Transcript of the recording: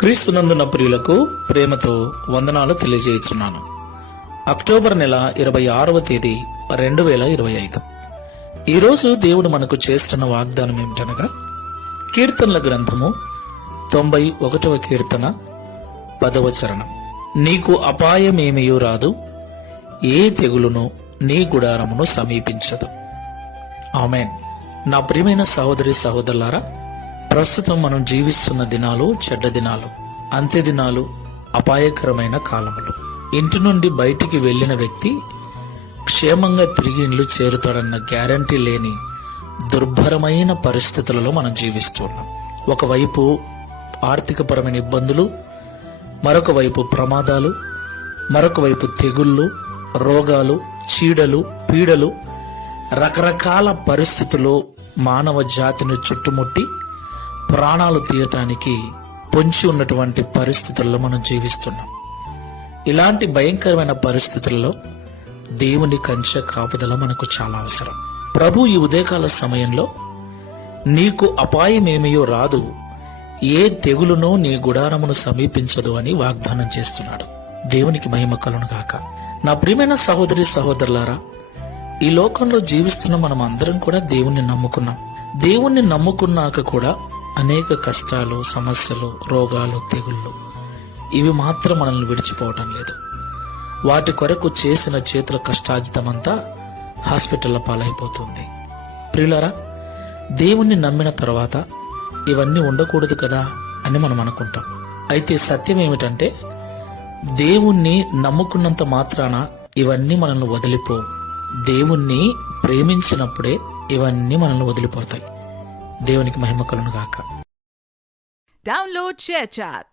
క్రీస్తునందున ప్రియులకు ప్రేమతో వందనాలు తెలియజేస్తున్నాను. అక్టోబర్ నెల 26వ తేదీ 2025. ఈరోజు దేవుడు మనకు చేస్తున్న వాగ్దానం ఏమిటనగా, కీర్తనల గ్రంథము 91వ కీర్తన 10వ చరణం. నీకు అపాయమేమియూ రాదు, ఏ తెగులును నీ గుడారమును సమీపించదు. ఆమేన్. నా ప్రియమైన సహోదరి సహోదరులారా, ప్రస్తుతం మనం జీవిస్తున్న దినాలు చెడ్డ దినాలు, అంత్య దినాలు, అపాయకరమైన కాలములు. ఇంటి నుండి బయటికి వెళ్లిన వ్యక్తి క్షేమంగా తిరిగి ఇండ్లు చేరుతాడన్న గ్యారంటీ లేని దుర్భరమైన పరిస్థితులలో మనం జీవిస్తున్నాం. ఒకవైపు ఆర్థికపరమైన ఇబ్బందులు, మరొక వైపు ప్రమాదాలు, మరొక వైపు తెగుళ్ళు, రోగాలు, చీడలు, పీడలు, రకరకాల పరిస్థితులు మానవ జాతిని చుట్టుముట్టి ప్రాణాలు తీయటానికి పొంచి ఉన్నటువంటి పరిస్థితుల్లో మనం జీవిస్తున్నాం. ఇలాంటి భయంకరమైన పరిస్థితుల్లో దేవుని కంచె కాపుదల మనకు చాలా అవసరం. ప్రభు ఈ ఉదయకాల సమయంలో నీకు అపాయమేమియో రాదు, ఏ తెగులునో నీ గుడారమును సమీపించదు అని వాగ్దానం చేస్తున్నాడు. దేవునికి మహిమ కలుగును గాక. నా ప్రియమైన సహోదరి సహోదరులారా, ఈ లోకంలో జీవిస్తున్న మనం అందరం కూడా దేవుణ్ణి నమ్ముకున్నాం. దేవుణ్ణి నమ్ముకున్నాక కూడా అనేక కష్టాలు, సమస్యలు, రోగాలు, తెగుళ్ళు ఇవి మాత్రం మనల్ని విడిచిపోవటం లేదు. వాటి కొరకు చేసిన చేతుల కష్టార్జితమంతా హాస్పిటల్లో పాలైపోతుంది. ప్రియులారా, దేవుణ్ణి నమ్మిన తర్వాత ఇవన్నీ ఉండకూడదు కదా అని మనం అనుకుంటాం. అయితే సత్యం ఏమిటంటే, దేవుణ్ణి నమ్ముకున్నంత మాత్రాన ఇవన్నీ మనల్ని వదిలిపోవు. దేవుణ్ణి ప్రేమించినప్పుడే ఇవన్నీ మనల్ని వదిలిపోతాయి. దేవునికి మహిమ కలుగును గాక. Download ShareChat.